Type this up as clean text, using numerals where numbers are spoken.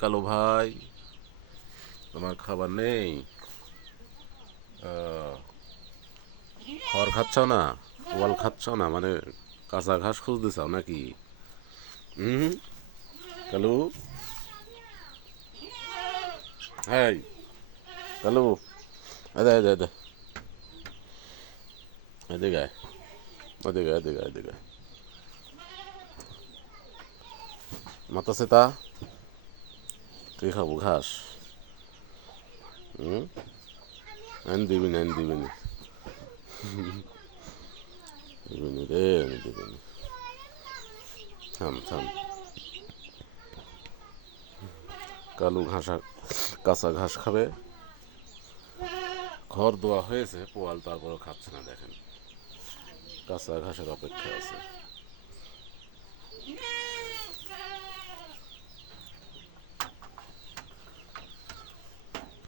কালু ভাই, তোমার খাবার নেই? খড় খাচ্ছ না? ওয়াল খাচ্ছ না, মানে কাঁচা ঘাস খুঁজতে চাও নাকি? হুম, কালু, হ্যাঁ কালু, এদে এদে এদে, এদিকে আয়, এদিকে এদিকে এদিকে। মাথা সেতা, তুই খাবো ঘাস? হুম, এনে দিবি না, এনে দিবি না, দিবি না রে, এনে দিবি না। থাম থাম, কালু কাঁচা ঘাস খাবে। খড় দেওয়া হয়েছে পোয়াল, তারপরও খাচ্ছে না, দেখেন কাঁচা ঘাসের অপেক্ষা আছে।